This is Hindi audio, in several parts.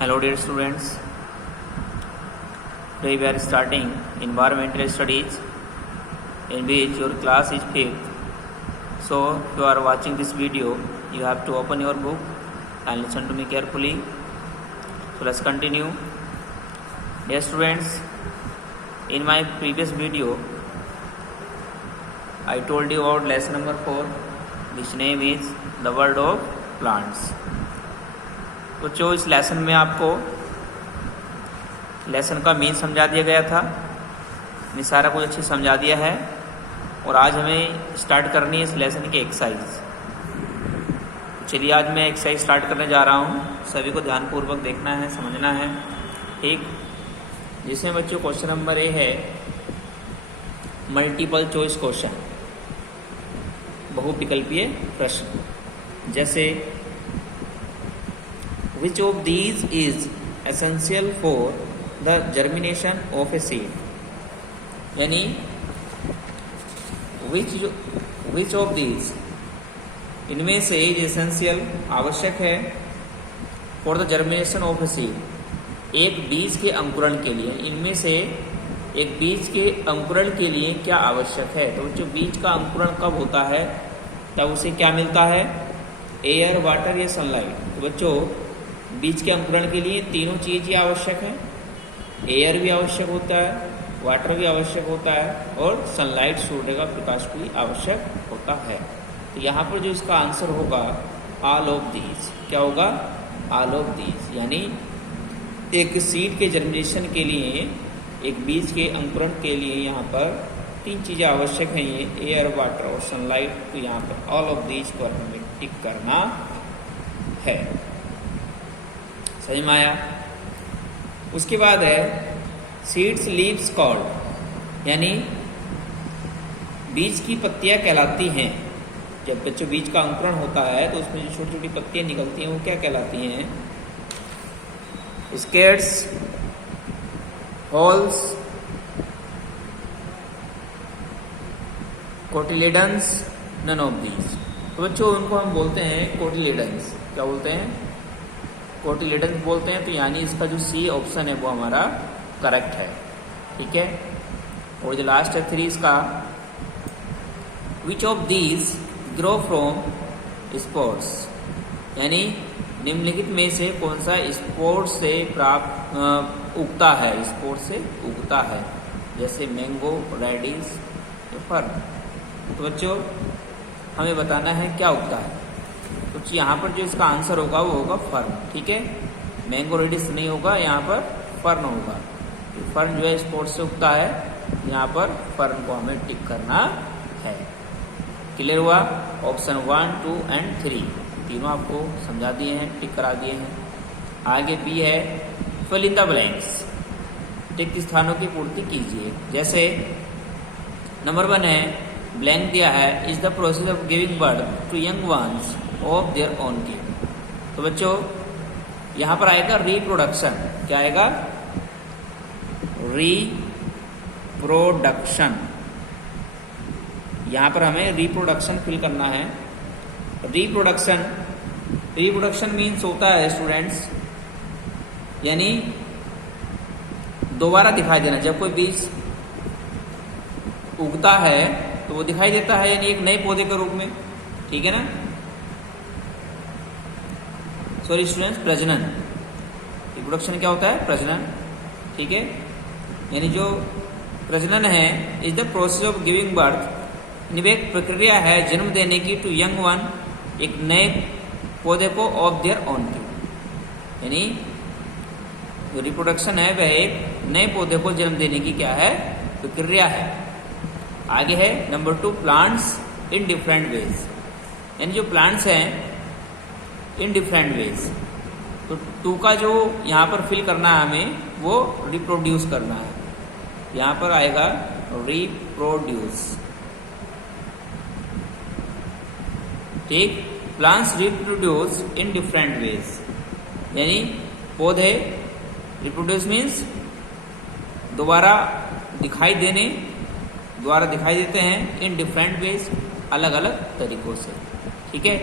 Hello dear students, today we are starting environmental studies in which your class is 5th. So if you are watching this video, you have to open your book and listen to me carefully. So let's continue. Dear students, in my previous video, I told you about lesson number 4, which name is the world of plants. बच्चों इस लेसन में आपको लेसन का मेन समझा दिया गया था, मैंने सारा कुछ अच्छे समझा दिया है और आज हमें स्टार्ट करनी है इस लेसन की एक्सरसाइज। चलिए आज मैं एक्सरसाइज स्टार्ट करने जा रहा हूँ, सभी को ध्यानपूर्वक देखना है, समझना है, ठीक। जिसमें बच्चों क्वेश्चन नंबर ए है मल्टीपल चॉइस क्वेश्चन, बहुविकल्पीय प्रश्न। जैसे Which of these is essential for the germination of a seed? यानी which of these इनमें से essential आवश्यक है for the germination of a seed, एक बीज के अंकुरण के लिए। इनमें से एक बीज के अंकुरण के लिए क्या आवश्यक है? तो जो बीज का अंकुरण कब होता है, तब उसे क्या मिलता है? एयर, वाटर या सनलाइट। तो बच्चों बीज के अंकुरण के लिए तीनों चीज ही आवश्यक है, एयर भी आवश्यक होता है, वाटर भी आवश्यक होता है और सनलाइट, सूर्य का प्रकाश भी आवश्यक होता है। तो यहाँ पर जो इसका आंसर होगा ऑल ऑफ दीज। क्या होगा? All of these. यानी एक सीड के जर्मिनेशन के लिए, एक बीज के अंकुरण के लिए यहाँ पर तीन चीज़ें आवश्यक हैं, ये एयर, वाटर और सनलाइट। तो यहाँ पर ऑल ऑफ दीज पर हमें टिक करना है। समझ में आया? उसके बाद है सीड्स लीव्स कॉल्ड, यानी बीज की पत्तियां कहलाती हैं। जब बच्चों बीज का अंकुरण होता है तो उसमें जो छोटी छोटी पत्तियां निकलती हैं वो क्या कहलाती हैं? Skates, holes, cotyledons, none of these. तो बच्चों उनको हम बोलते हैं कोटिलेडन्स। क्या बोलते हैं? कोटिलेडन्स बोलते हैं। तो यानी इसका जो सी ऑप्शन है वो हमारा करेक्ट है, ठीक है। और जो लास्ट है 3 इसका, which of these grow from sports, यानी निम्नलिखित में से कौन सा स्पोर्ट्स से प्राप्त उगता है, स्पोर्ट्स से उगता है। जैसे मैंगो, रेडिस या फर्न। तो बच्चों हमें बताना है क्या उगता है। तो यहाँ पर जो इसका आंसर होगा वो होगा फर्न, ठीक है। मैंगो, रेडिस नहीं होगा, यहाँ पर फर्न होगा। तो फर्न जो है स्पोर्ट्स से उगता है, यहाँ पर फर्न को हमें टिक करना है। क्लियर हुआ? ऑप्शन 1, 2 एंड 3 तीनों आपको समझा दिए हैं, टिक करा दिए हैं। आगे बी है फिल इन द ब्लैंक्स, रिक्त स्थानों की पूर्ति कीजिए। जैसे नंबर 1 है, ब्लैंक दिया है, is the process of giving birth to young ones of their own kid. तो बच्चों यहाँ पर आएगा रिप्रोडक्शन। क्या आएगा? रिप्रोडक्शन। यहाँ पर हमें रिप्रोडक्शन फिल करना है। रिप्रोडक्शन मीन्स होता है स्टूडेंट्स, यानी दोबारा दिखाई देना। जब कोई बीज उगता है तो वो दिखाई देता है, यानी एक नए पौधे के रूप में, ठीक है ना। सॉरी स्टूडेंट्स, प्रजनन। रिप्रोडक्शन क्या होता है? प्रजनन, ठीक है। यानी जो प्रजनन है is the process of giving birth, एक प्रक्रिया है जन्म देने की, टू यंग वन, एक नए पौधे को, ऑफ देयर ओन की। यानी जो रिप्रोडक्शन है वह एक नए पौधे को जन्म देने की क्या है? प्रक्रिया है। आगे है number 2, plants in different ways, यानी जो प्लांट्स हैं इन डिफरेंट वेज। तो 2 का जो यहाँ पर फिल करना है हमें, वो रिप्रोड्यूस करना है। यहाँ पर आएगा रिप्रोड्यूस, ठीक। Plants reproduce in different ways, यानी पौधे, रिप्रोड्यूस मीन्स दोबारा दिखाई देते हैं, इन डिफरेंट वेज, अलग अलग तरीकों से, ठीक है।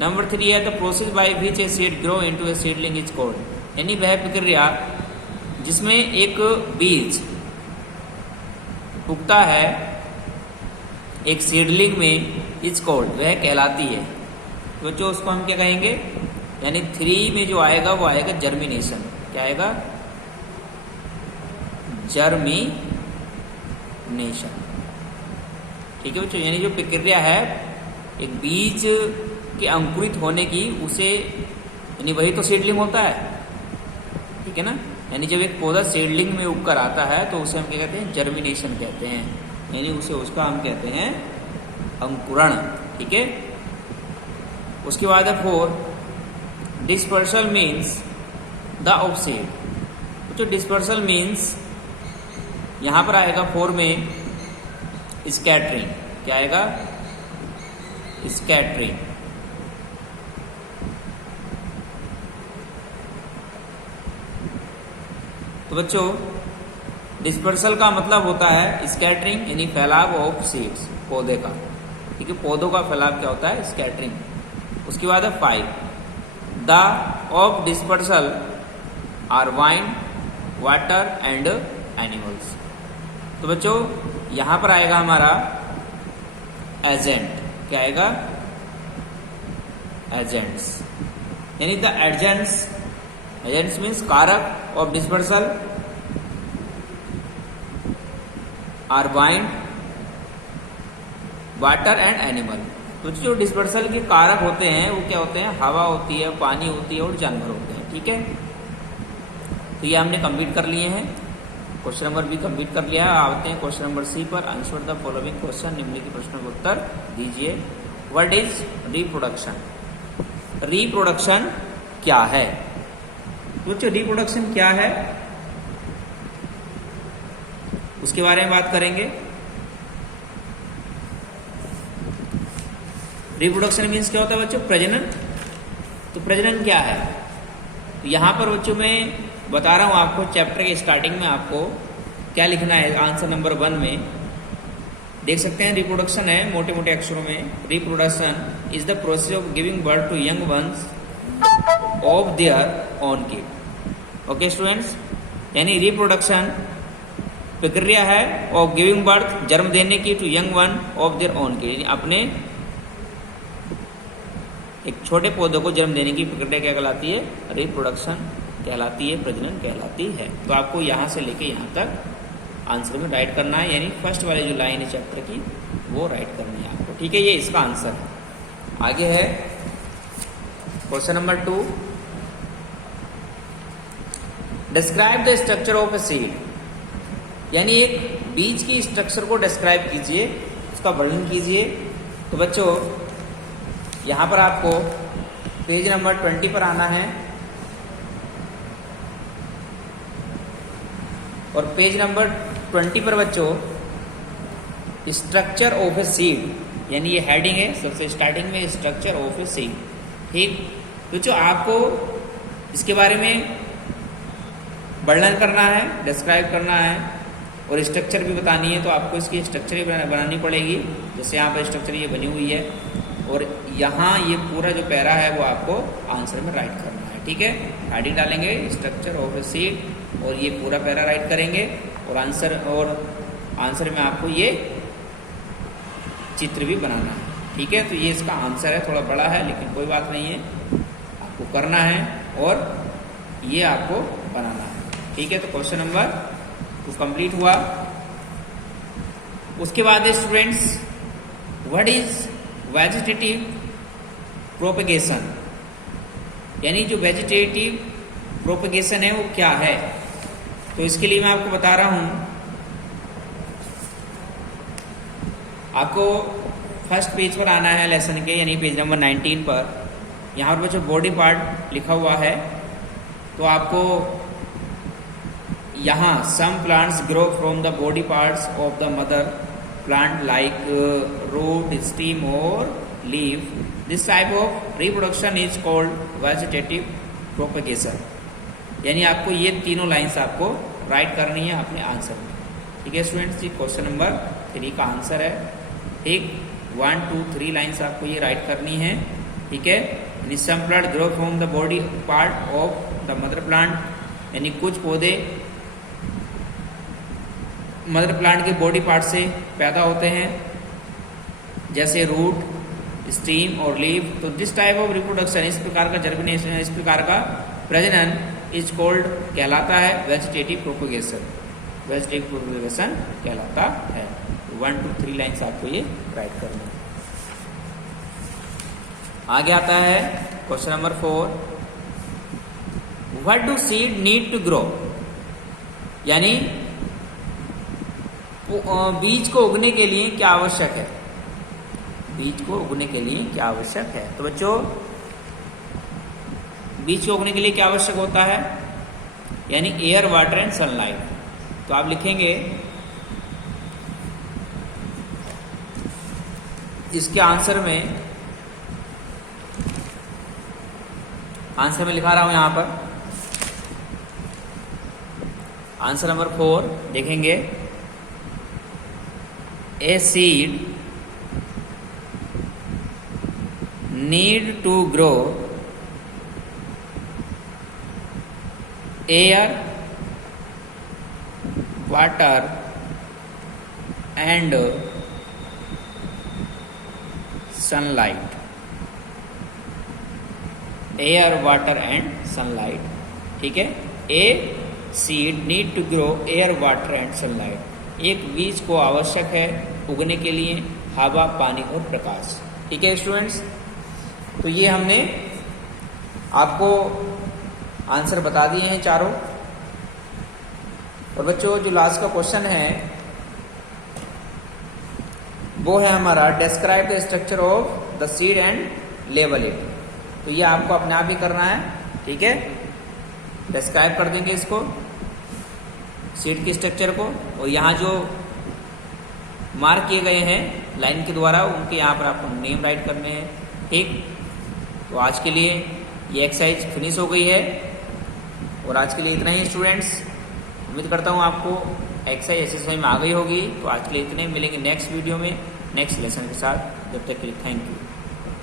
नंबर 3 है the process by which a seed grow into A seedling is called, यानी वह प्रक्रिया जिसमें एक बीज उगता है एक सीडलिंग में, इज कॉल्ड, वह कहलाती है। तो जो उसको हम क्या कहेंगे, यानी 3 में जो आएगा वो आएगा जर्मिनेशन। क्या आएगा? जर्मिनेशन। ठीक है बच्चों, यानी जो प्रक्रिया है एक बीज के अंकुरित होने की, उसे यानी वही तो सीडलिंग होता है, ठीक है ना। यानी जब एक पौधा सीडलिंग में उगकर आता है तो उसे हम क्या कहते हैं? जर्मिनेशन कहते हैं, यानी उसे उसका हम कहते हैं अंकुरण। ठीक है। उसके बाद है 4, dispersal means the of seed. तो डिस्पर्सल मीन्स यहां पर आएगा 4 में स्कैटरिंग। क्या आएगा? स्कैटरिंग। तो बच्चों डिस्पर्सल का मतलब होता है स्कैटरिंग, यानी फैलाव ऑफ सीड्स, पौधे का। ठीक है, पौधों का फैलाव क्या होता है? स्कैटरिंग। उसके बाद है 5, the of dispersal are wind, water and animals. तो बच्चों यहां पर आएगा हमारा एजेंट। क्या आएगा? एजेंट्स, यानी द एजेंट्स। एजेंट्स मीन्स कारक of dispersal are wind, water and animal. तो जो डिस्पर्सल के कारक होते हैं वो क्या होते हैं? हवा होती है, पानी होती है और जानवर होते हैं। ठीक है, तो ये हमने कंप्लीट कर लिए हैं। क्वेश्चन नंबर भी कंप्लीट कर लिया है। आते हैं क्वेश्चन नंबर सी पर। आंसर द फॉलोइंग क्वेश्चन, निम्नलिखित प्रश्नों का उत्तर दीजिए। What is reproduction? रिप्रोडक्शन क्या है? बच्चों रिप्रोडक्शन क्या है उसके बारे में बात करेंगे। रिप्रोडक्शन मीन्स क्या होता है बच्चों? प्रजनन। तो प्रजनन क्या है? तो यहां पर बच्चों मैं बता रहा हूं आपको, चैप्टर के स्टार्टिंग में आपको क्या लिखना है। आंसर नंबर 1 में देख सकते हैं रिप्रोडक्शन है मोटे मोटे अक्षरों में। Reproduction is the process of giving birth to young ones of their own kid. Okay students, यानी रिप्रोडक्शन प्रक्रिया है ऑफ गिविंग बर्थ, जन्म देने की, to young one of their own kid, अपने एक छोटे पौधों को जन्म देने की प्रक्रिया क्या कहलाती है? रिप्रोडक्शन कहलाती है, प्रजनन कहलाती है। तो आपको यहां से लेके यहां तक आंसर में राइट करना है, यानी फर्स्ट वाली जो लाइन है चैप्टर की वो राइट करनी है आपको। ठीक है, ये इसका आंसर है। आगे है question number 2, describe the structure of a seed. यानी एक बीज की स्ट्रक्चर को डिस्क्राइब कीजिए, उसका वर्णन कीजिए। तो बच्चों यहां पर आपको पेज नंबर 20 पर आना है और पेज नंबर 20 पर बच्चों स्ट्रक्चर ऑफ ए सीड, यानी ये हेडिंग है सबसे स्टार्टिंग में, स्ट्रक्चर ऑफ ए सीड। ठीक बच्चों, आपको इसके बारे में वर्णन करना है, डिस्क्राइब करना है और स्ट्रक्चर भी बतानी है। तो आपको इसकी स्ट्रक्चर ही बनानी पड़ेगी। जैसे यहाँ पर स्ट्रक्चर ये बनी हुई है और यहाँ ये पूरा जो पैरा है वो आपको आंसर में राइट करना है। ठीक है, हेडिंग डालेंगे स्ट्रक्चर ऑफ ए सीड और ये पूरा पैरा राइट करेंगे और आंसर में आपको ये चित्र भी बनाना है। ठीक है, तो ये इसका आंसर है। थोड़ा बड़ा है लेकिन कोई बात नहीं है, आपको करना है और ये आपको बनाना है। ठीक है, तो क्वेश्चन नंबर 2 कंप्लीट हुआ। उसके बाद students, what is vegetative propagation, यानी जो वेजिटेटिव प्रोपेगेशन है वो क्या है। तो इसके लिए मैं आपको बता रहा हूं, आपको फर्स्ट पेज पर आना है लेसन के, यानी पेज नंबर 19 पर। यहाँ पर बच्चों बॉडी पार्ट लिखा हुआ है। तो आपको यहाँ some plants grow from the body parts of the mother plant like root, stem or leaf. This type of reproduction is called vegetative propagation. यानी आपको ये तीनों लाइंस आपको राइट करनी है अपने आंसर में। ठीक है स्टूडेंट्स, ये क्वेश्चन नंबर 3 का आंसर है। ठीक, 1 2 3 लाइंस आपको ये राइट करनी है। ठीक है, यानी some plant grow from the body part of the mother plant, यानी कुछ पौधे मदर प्लांट के बॉडी पार्ट से पैदा होते हैं, जैसे रूट, स्टीम और लीव। तो दिस टाइप ऑफ रिप्रोडक्शन, इस प्रकार का जर्मिनेशन, इस प्रकार का प्रजनन इज कॉल्ड कहलाता है वेजिटेटिव प्रोपगेशन, वेजिटेटिव प्रोपगेशन कहलाता है। 1 to 3 लाइन्स आपको ये राइट करना है। आगे आता है question number 4, what do seed need to grow, यानी बीज को उगने के लिए क्या आवश्यक है, बीज को उगने के लिए क्या आवश्यक है। तो बच्चों बीज को उगने के लिए क्या आवश्यक होता है, यानी एयर, वाटर एंड सनलाइट। तो आप लिखेंगे इसके आंसर में लिखा रहा हूं यहां पर आंसर नंबर 4 देखेंगे, a seed need to grow air, water and sunlight, air, water and sunlight. ठीक है, a seed need to grow air, water and sunlight. एक बीज को आवश्यक है उगने के लिए हवा, पानी और प्रकाश। ठीक है स्टूडेंट्स, तो ये हमने आपको आंसर बता दिए हैं चारों। और बच्चों जो लास्ट का क्वेश्चन है वो है हमारा describe the structure of the seed and label it. तो ये आपको अपने आप ही करना है। ठीक है, डिस्क्राइब कर देंगे इसको, सीड की स्ट्रक्चर को, और यहाँ जो मार्क किए गए हैं लाइन के द्वारा उनके यहाँ पर आपको नेम राइट करने हैं। ठीक, तो आज के लिए ये एक्सरसाइज फिनिश हो गई है और आज के लिए इतना ही स्टूडेंट्स। उम्मीद करता हूँ आपको एक्सरसाइज ऐसे समझ में आ गई होगी। तो आज के लिए इतने, मिलेंगे नेक्स्ट वीडियो में नेक्स्ट लेसन के साथ। जब तक के लिए थैंक यू।